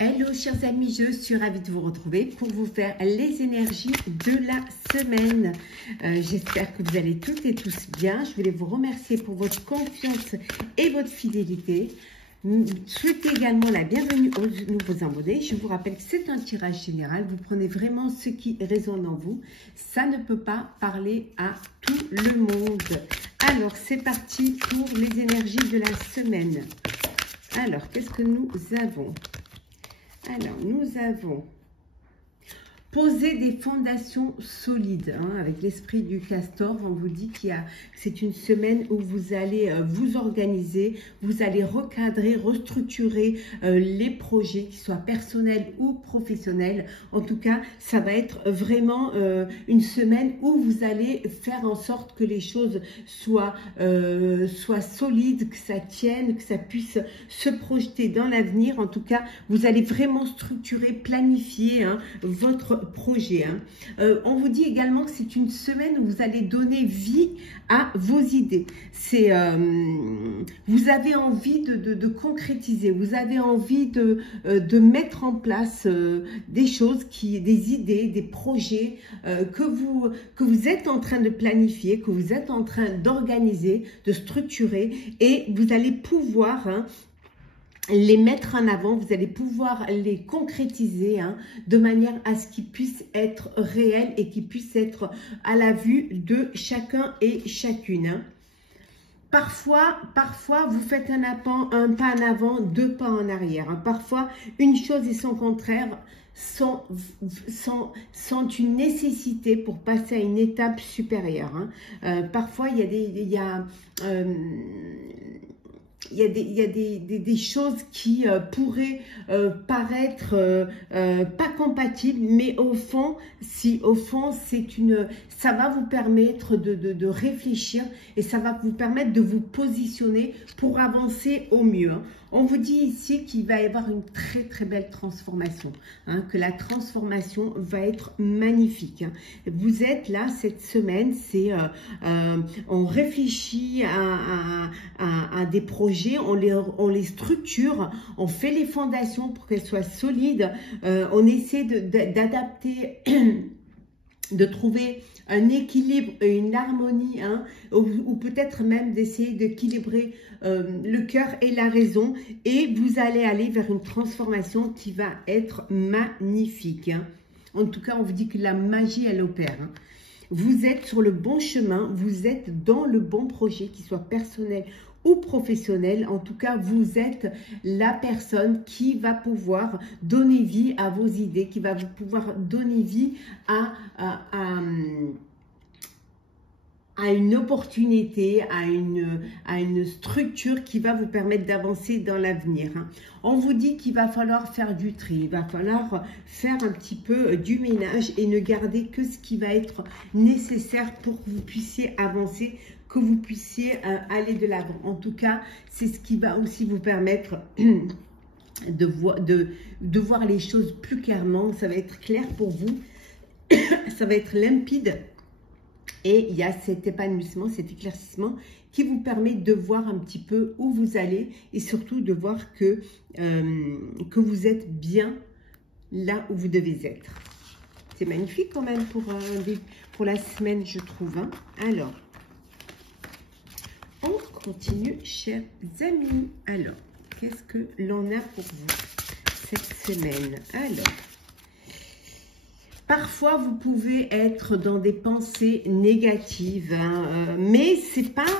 Hello chers amis, je suis ravie de vous retrouver pour vous faire les énergies de la semaine. J'espère que vous allez toutes et tous bien. Je voulais vous remercier pour votre confiance et votre fidélité. Souhaitez également la bienvenue aux nouveaux abonnés. Je vous rappelle que c'est un tirage général. Vous prenez vraiment ce qui résonne en vous. Ça ne peut pas parler à tout le monde. Alors, c'est parti pour les énergies de la semaine. Alors, qu'est-ce que nous avons ? Alors, nous avons posé des fondations solides. Avec l'esprit du castor, on vous dit que c'est une semaine où vous allez vous organiser, vous allez recadrer, restructurer les projets, qu'ils soient personnels ou professionnels. En tout cas, ça va être vraiment une semaine où vous allez faire en sorte que les choses soient solides, que ça tienne, que ça puisse se projeter dans l'avenir. En tout cas, vous allez vraiment structurer, planifier votre projet. On vous dit également que c'est une semaine où vous allez donner vie à vos idées. Vous avez envie de concrétiser, vous avez envie de mettre en place des choses, des idées, des projets que vous êtes en train de planifier, que vous êtes en train d'organiser, de structurer, et vous allez pouvoir les mettre en avant, vous allez pouvoir les concrétiser de manière à ce qu'ils puissent être réels et qu'ils puissent être à la vue de chacun et chacune. Parfois, vous faites un pas en avant, deux pas en arrière. Parfois, une chose et son contraire sont une nécessité pour passer à une étape supérieure. Parfois, il y a des choses qui pourraient paraître pas compatibles, mais au fond, ça va vous permettre de réfléchir et ça va vous permettre de vous positionner pour avancer au mieux. On vous dit ici qu'il va y avoir une très très belle transformation, que la transformation va être magnifique. Vous êtes là cette semaine, on réfléchit à des projets, on les structure, on fait les fondations pour qu'elles soient solides, on essaie d'adapter, de trouver un équilibre et une harmonie, ou peut-être même d'essayer d'équilibrer le cœur et la raison, et vous allez aller vers une transformation qui va être magnifique. En tout cas, on vous dit que la magie, elle opère. Vous êtes sur le bon chemin, vous êtes dans le bon projet, qu'il soit personnel ou professionnel. En tout cas, vous êtes la personne qui va pouvoir donner vie à vos idées, qui va pouvoir donner vie à une opportunité, à une structure qui va vous permettre d'avancer dans l'avenir. On vous dit qu'il va falloir faire du tri, il va falloir faire un petit peu du ménage et ne garder que ce qui va être nécessaire pour que vous puissiez avancer, que vous puissiez aller de l'avant. En tout cas, c'est ce qui va aussi vous permettre de voir les choses plus clairement. Ça va être clair pour vous, ça va être limpide. Et il y a cet épanouissement, cet éclaircissement qui vous permet de voir un petit peu où vous allez et surtout de voir que vous êtes bien là où vous devez être. C'est magnifique quand même pour la semaine, je trouve. Alors, on continue, chers amis. Alors, qu'est-ce que l'on a pour vous cette semaine? Alors, parfois, vous pouvez être dans des pensées négatives, mais c'est pas...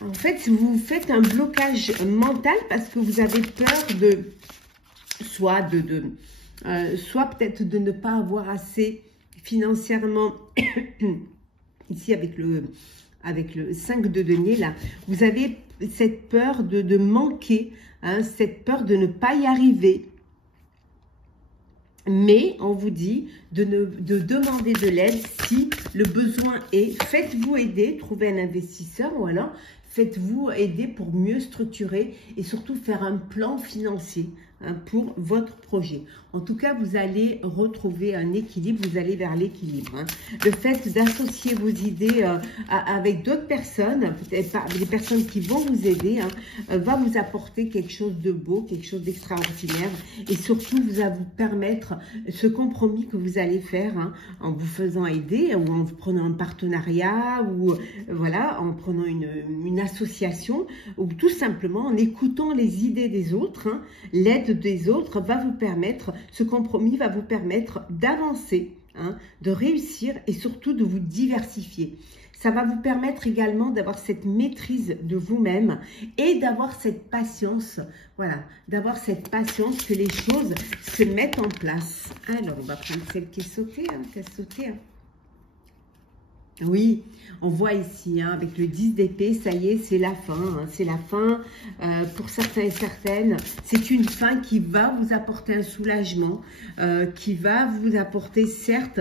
En fait, vous faites un blocage mental parce que vous avez peur soit peut-être de ne pas avoir assez financièrement, ici avec le 5 de denier, là, vous avez cette peur de manquer, cette peur de ne pas y arriver. Mais on vous dit de demander de l'aide si le besoin est. Faites-vous aider, trouvez un investisseur ou alors faites-vous aider pour mieux structurer et surtout faire un plan financier. hein, pour votre projet. En tout cas, vous allez retrouver un équilibre, vous allez vers l'équilibre. Hein. Le fait d'associer vos idées avec d'autres personnes, peut-être pas les personnes qui vont vous aider, hein, va vous apporter quelque chose de beau, quelque chose d'extraordinaire. Et surtout, va vous permettre ce compromis que vous allez faire, hein, en vous faisant aider ou en vous prenant un partenariat ou voilà, en prenant une association ou tout simplement en écoutant les idées des autres. Hein, l'aide des autres va vous permettre, ce compromis va vous permettre d'avancer, hein, de réussir et surtout de vous diversifier. Ça va vous permettre également d'avoir cette maîtrise de vous-même et d'avoir cette patience, voilà, d'avoir cette patience que les choses se mettent en place. Alors, on va prendre celle qui est sautée, hein, qui a sauté, hein. Oui, on voit ici, hein, avec le 10 d'épée, ça y est, c'est la fin. Hein, c'est la fin pour certains et certaines. C'est une fin qui va vous apporter un soulagement, qui va vous apporter, certes,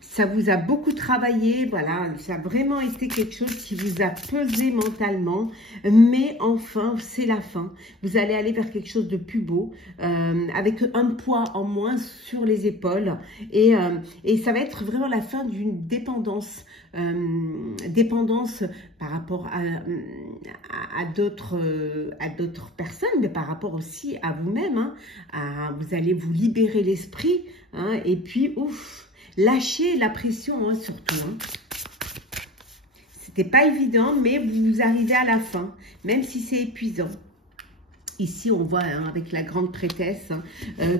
ça vous a beaucoup travaillé, voilà, ça a vraiment été quelque chose qui vous a pesé mentalement, mais enfin, c'est la fin. Vous allez aller vers quelque chose de plus beau, avec un poids en moins sur les épaules, et ça va être vraiment la fin d'une dépendance, dépendance par rapport à d'autres personnes, mais par rapport aussi à vous-même. Hein, vous allez vous libérer l'esprit, hein, et puis, ouf, lâchez la pression, hein, surtout. Hein. C'était pas évident, mais vous arrivez à la fin, même si c'est épuisant. Ici, on voit, hein, avec la grande prêtresse, hein,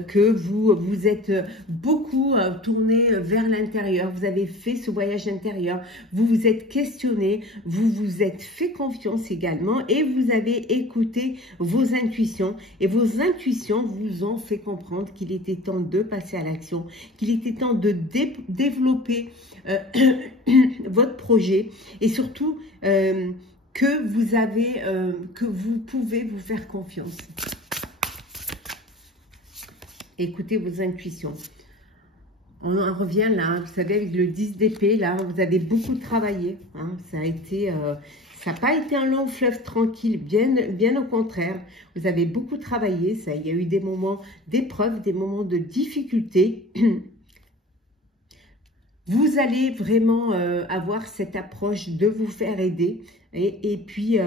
que vous êtes beaucoup tourné vers l'intérieur. Vous avez fait ce voyage intérieur. Vous vous êtes questionné. Vous vous êtes fait confiance également. Et vous avez écouté vos intuitions. Et vos intuitions vous ont fait comprendre qu'il était temps de passer à l'action. Qu'il était temps de développer votre projet. Et surtout... que vous pouvez vous faire confiance. Écoutez vos intuitions. On en revient là, vous savez, avec le 10 d'épée, là, vous avez beaucoup travaillé. Hein, ça n'a pas été un long fleuve tranquille, bien au contraire. Vous avez beaucoup travaillé, il y a eu des moments d'épreuve, des moments de difficulté. Vous allez vraiment avoir cette approche de vous faire aider et puis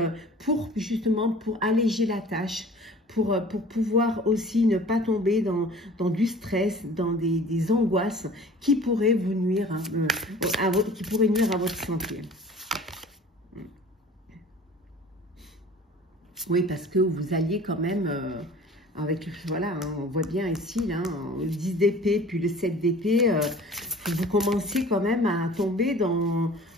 justement pour alléger la tâche, pour pouvoir aussi ne pas tomber dans du stress, dans des angoisses qui pourraient vous nuire, hein, qui pourraient nuire à votre santé. Oui, parce que vous alliez quand même... avec, voilà, hein, on voit bien ici, là, le 10 d'épée, puis le 7 d'épée, vous commencez quand même à tomber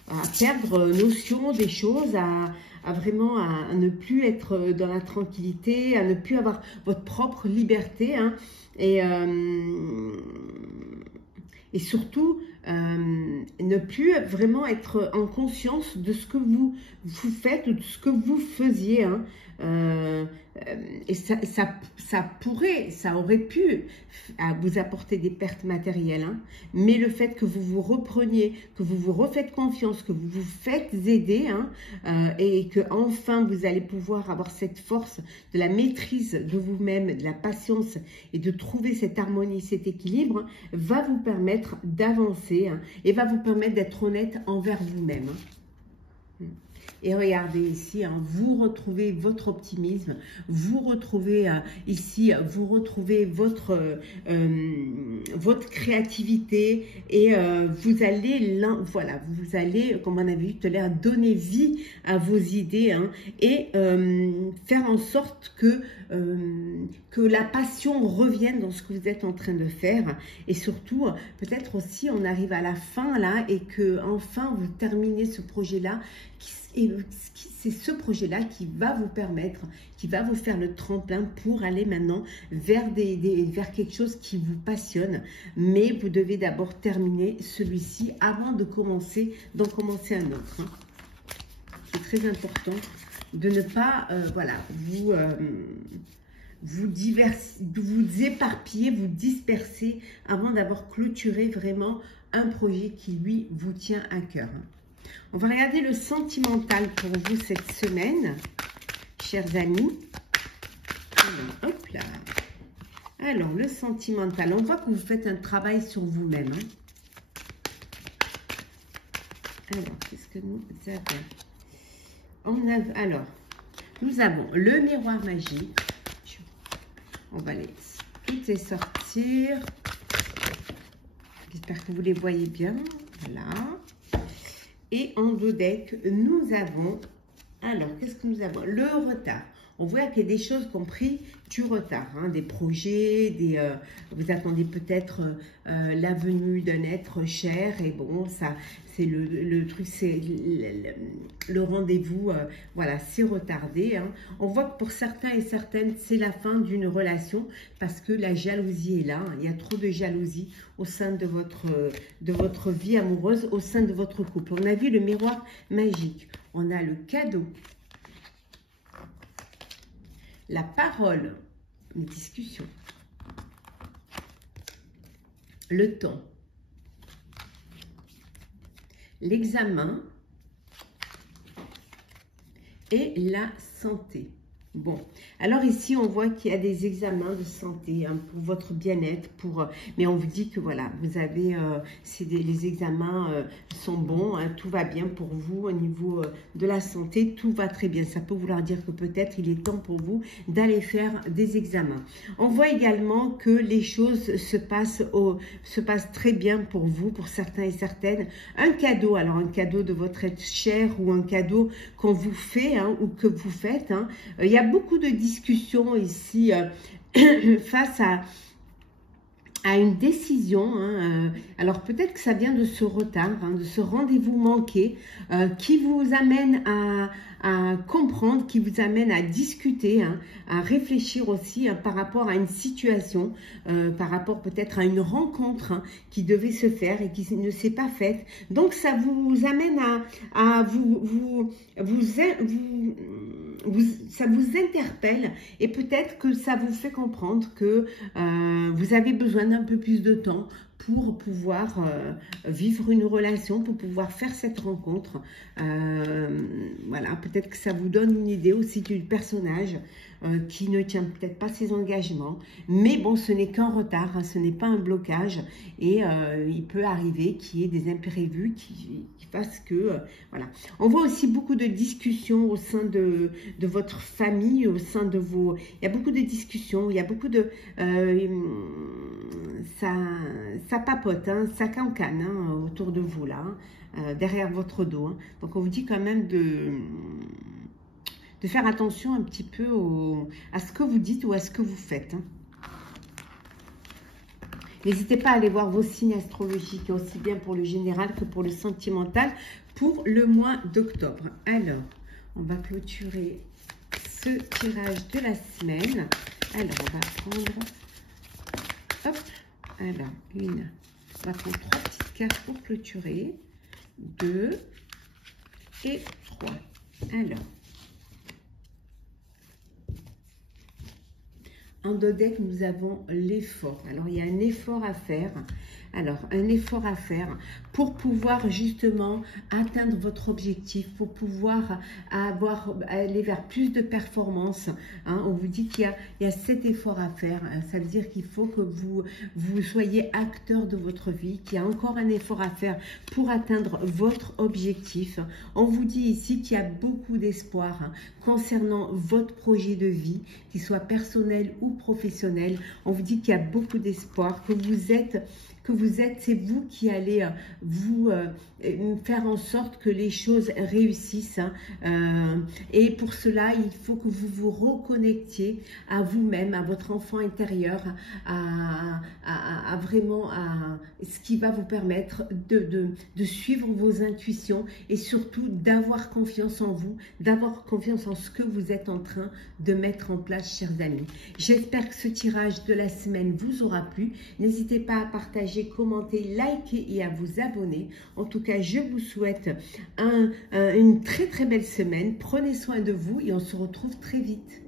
à perdre notion des choses, à vraiment à ne plus être dans la tranquillité, à ne plus avoir votre propre liberté, hein, et surtout ne plus vraiment être en conscience de ce que vous faites ou de ce que vous faisiez, hein. Et ça aurait pu vous apporter des pertes matérielles, hein. Mais le fait que vous vous repreniez, que vous vous refaites confiance, que vous vous faites aider, hein, et que enfin vous allez pouvoir avoir cette force de la maîtrise de vous-même, de la patience et de trouver cette harmonie, cet équilibre, va vous permettre d'avancer, hein, et va vous permettre d'être honnête envers vous-même, hein. Et regardez ici, hein, vous retrouvez votre optimisme, vous retrouvez ici, vous retrouvez votre créativité et vous allez, voilà, vous allez, comme on avait vu tout à l'heure, donner vie à vos idées, hein, et faire en sorte que la passion revienne dans ce que vous êtes en train de faire. Et surtout, peut-être aussi, on arrive à la fin là et que enfin vous terminez ce projet-là. Et c'est ce projet-là qui va vous permettre, qui va vous faire le tremplin pour aller maintenant vers quelque chose qui vous passionne. Mais vous devez d'abord terminer celui-ci avant d'en commencer un autre, hein. C'est très important de ne pas voilà, vous éparpiller, vous disperser avant d'avoir clôturé vraiment un projet qui, lui, vous tient à cœur. On va regarder le sentimental pour vous cette semaine, chers amis. Alors, hop là. Alors, le sentimental, on voit que vous faites un travail sur vous-même. Hein. Alors, qu'est-ce que nous avons? Alors, nous avons le miroir magique. On va toutes les sortir. J'espère que vous les voyez bien. Voilà. Et en dos deck, nous avons... Alors, qu'est-ce que nous avons? Le retard. On voit qu'il y a des choses qui ont pris du retard, hein, des projets, vous attendez peut-être la venue d'un être cher et bon, ça, c'est le truc, c'est le rendez-vous, voilà, c'est retardé. Hein. On voit que pour certains et certaines, c'est la fin d'une relation parce que la jalousie est là. Hein. Il y a trop de jalousie au sein de votre vie amoureuse, au sein de votre couple. On a vu le miroir magique, on a le cadeau. La parole, une discussion, le temps, l'examen et la santé. Bon, alors ici, on voit qu'il y a des examens de santé hein, pour votre bien-être, mais on vous dit que voilà, vous avez, les examens sont bons, hein, tout va bien pour vous au niveau de la santé, tout va très bien. Ça peut vouloir dire que peut-être il est temps pour vous d'aller faire des examens. On voit également que les choses se passent très bien pour vous, pour certains et certaines. Un cadeau, alors un cadeau de votre être cher ou un cadeau qu'on vous fait hein, ou que vous faites. Hein. Il y a beaucoup de discussions ici face à une décision. Hein, alors peut-être que ça vient de ce retard, hein, de ce rendez-vous manqué qui vous amène à comprendre, qui vous amène à discuter, hein, à réfléchir aussi hein, par rapport à une situation, par rapport peut-être à une rencontre hein, qui devait se faire et qui ne s'est pas faite. Donc ça vous amène à ça vous interpelle et peut-être que ça vous fait comprendre que vous avez besoin d'un peu plus de temps pour pouvoir vivre une relation, pour pouvoir faire cette rencontre. Voilà, peut-être que ça vous donne une idée aussi du personnage qui ne tient peut-être pas ses engagements. Mais bon, ce n'est qu'un retard, hein, ce n'est pas un blocage. Et il peut arriver qu'il y ait des imprévus qui fassent que... voilà. On voit aussi beaucoup de discussions au sein de votre famille, au sein de vos... Il y a beaucoup de discussions, il y a beaucoup de... ça papote, hein, ça cancane hein, autour de vous, là, derrière votre dos. Hein. Donc, on vous dit quand même de faire attention un petit peu à ce que vous dites ou à ce que vous faites. Hein. N'hésitez pas à aller voir vos signes astrologiques, aussi bien pour le général que pour le sentimental, pour le mois d'octobre. Alors, on va clôturer ce tirage de la semaine. Alors, on va prendre... Hop, alors, on va prendre 3 petites cartes pour clôturer. 2 et 3. Alors, en dos deck, nous avons l'effort. Alors, il y a un effort à faire. Alors, un effort à faire pour pouvoir justement atteindre votre objectif, pour pouvoir aller vers plus de performance. Hein. On vous dit qu'il y a cet effort à faire. Ça veut dire qu'il faut que vous soyez acteur de votre vie, qu'il y a encore un effort à faire pour atteindre votre objectif. On vous dit ici qu'il y a beaucoup d'espoir hein, concernant votre projet de vie, qu'il soit personnel ou professionnel. On vous dit qu'il y a beaucoup d'espoir, que c'est vous qui allez faire en sorte que les choses réussissent. Hein. Et pour cela, il faut que vous vous reconnectiez à vous-même, à votre enfant intérieur, à vraiment ce qui va vous permettre de suivre vos intuitions et surtout d'avoir confiance en vous, d'avoir confiance en ce que vous êtes en train de mettre en place, chers amis. J'espère que ce tirage de la semaine vous aura plu. N'hésitez pas à partager, commenter, liker et à vous abonner. En tout cas, je vous souhaite une très très belle semaine. Prenez soin de vous et on se retrouve très vite.